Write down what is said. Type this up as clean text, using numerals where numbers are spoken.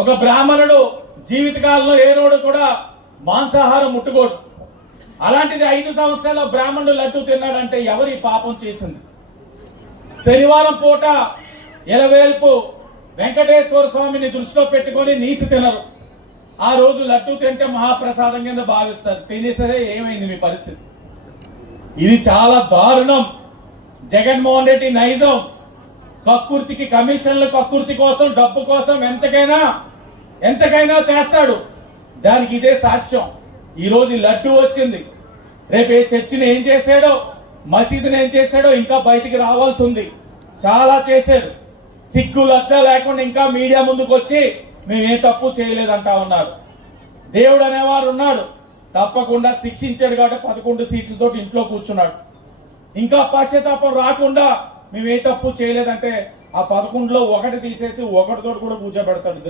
ఒక బ్రాహ్మణుడు జీవితకాలంలో ఏ రోజు కూడా మాంసాహారం ముట్టుకోడు. అలాంటిది 5 సంవత్సరాల బ్రాహ్మణుడు లడ్డు తిన్నాడంటే ఎవరి పాపం చేసింది? శనివారం పూట ఎలవేల్పు వెంకటేశ్వర స్వామిని దృష్టిలో పెట్టుకొని నీసి తినరు. ఆ రోజు లడ్డు తింటే మహాప్రసాదం కింద భావిస్తారు. తినేసరే ఏమైంది మీ పరిస్థితి? ఇది చాలా దారుణం. జగన్మోహన్ రెడ్డి నైజం కక్కుర్తికి, కమిషన్ల కక్కుర్తి కోసం, డబ్బు కోసం ఎంతకైనా చేస్తాడు. దానికి ఇదే సాక్ష్యం. ఈ రోజు లడ్డు వచ్చింది, రేపు ఏ చర్చిని ఏం చేశాడో, మసీదుని ఏం చేశాడో ఇంకా బయటికి రావాల్సి ఉంది. చాలా చేశారు. సిగ్గు లజ్జ లేకుండా ఇంకా మీడియా ముందుకు వచ్చి మేమే తప్పు చేయలేదంటా ఉన్నారు. దేవుడు అనేవారు ఉన్నాడు, తప్పకుండా శిక్షించాడు కాబట్టి 11 సీట్లతో ఇంట్లో కూర్చున్నాడు. ఇంకా పశ్చాత్తాపం రాకుండా మేమే తప్పు చేయలేదంటే ఆ 11లో 1 తీసేసి 1తోటి కూడా కూర్చోబెడతాడు.